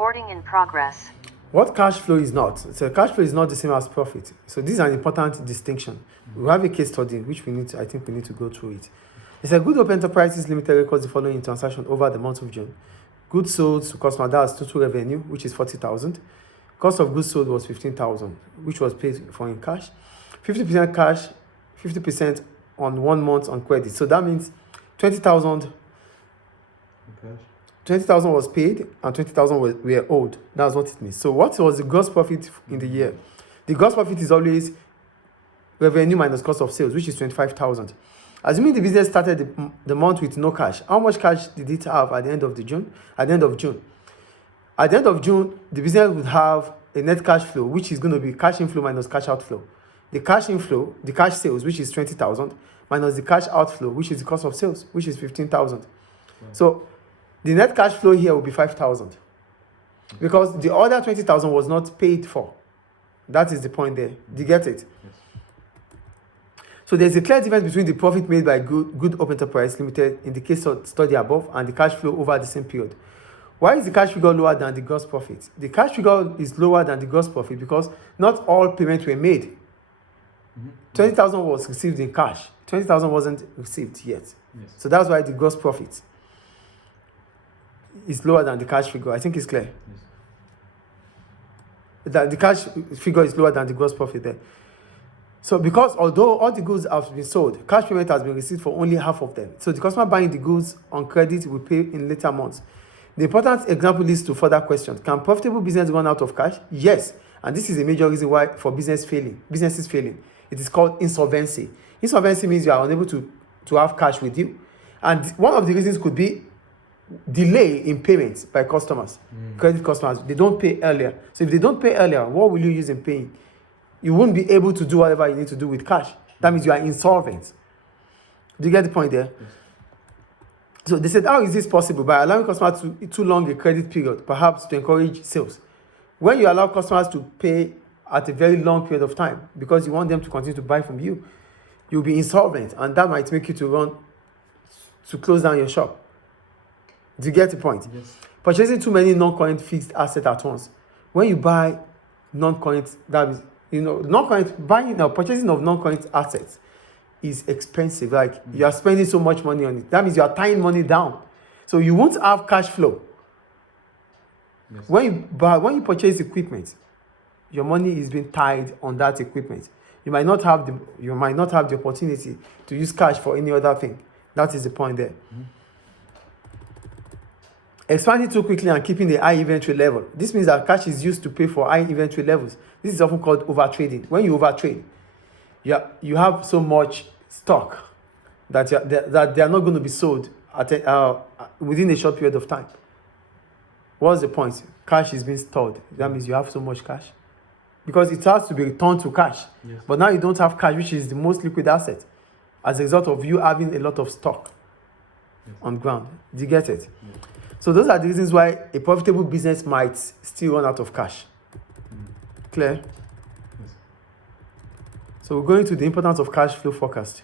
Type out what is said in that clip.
Recording in progress. What cash flow is not? So cash flow is not the same as profit. So this is an important distinction. We have a case study which I think we need to go through it. It's a Good Hope Enterprises Limited records the following transaction over the month of June. Goods sold to customer, that's total revenue, which is 40,000. Cost of goods sold was 15,000, which was paid for in cash. 50% cash, 50% on 1 month on credit. So that means 20,000. 20,000 was paid and 20,000 were owed. That's what it means. So what was the gross profit in the year? The gross profit is always revenue minus cost of sales, which is 25,000. Assuming the business started the month with no cash, how much cash did it have at the end of June? At the end of June, the business would have a net cash flow, which is going to be cash inflow minus cash outflow. The cash inflow, the cash sales, which is 20,000, minus the cash outflow, which is the cost of sales, which is 15,000. So the net cash flow here will be 5,000 because the other 20,000 was not paid for. That is the point there. Do you get it? Yes. So there's a clear difference between the profit made by Good Hope Enterprise Limited in the case study above and the cash flow over the same period. Why is the cash figure lower than the gross profit? The cash figure is lower than the gross profit because not all payments were made. 20,000 was received in cash. 20,000 wasn't received yet. Yes. So that's why the gross profit is lower than the cash figure. I think it's clear. Yes. That the cash figure is lower than the gross profit there. So because although all the goods have been sold, cash payment has been received for only half of them. So the customer buying the goods on credit will pay in later months. The important example leads to further questions. Can profitable business run out of cash? Yes. And this is a major reason why for businesses failing. It is called insolvency. Insolvency means you are unable to have cash with you. And one of the reasons could be delay in payments by customers, credit customers. They don't pay earlier. So if they don't pay earlier, what will you use in paying? You won't be able to do whatever you need to do with cash. That means you are insolvent. Do you get the point there? Yes. So they said, how is this possible? By allowing customers to too long a credit period, perhaps to encourage sales. When you allow customers to pay at a very long period of time because you want them to continue to buy from you, you'll be insolvent, and that might make you to close down your shop. Do you get the point? Yes. Purchasing too many non-current fixed assets at once. When you buy non-current, that is, purchasing of non-current assets is expensive. Like you are spending so much money on it. That means you are tying money down. So you won't have cash flow. Yes. When you purchase equipment, your money is being tied on that equipment. You might not have the opportunity to use cash for any other thing. That is the point there. Expanding too quickly and keeping a high inventory level. This means that cash is used to pay for high inventory levels. This is often called overtrading. When you overtrade, you have so much stock that they are not going to be sold within a short period of time. What's the point? Cash is being stored. That means you have so much cash. Because it has to be returned to cash. Yes. But now you don't have cash, which is the most liquid asset, as a result of you having a lot of stock on ground. Do you get it? Yes. So those are the reasons why a profitable business might still run out of cash. Clear? Yes. So we're going to the importance of cash flow forecast.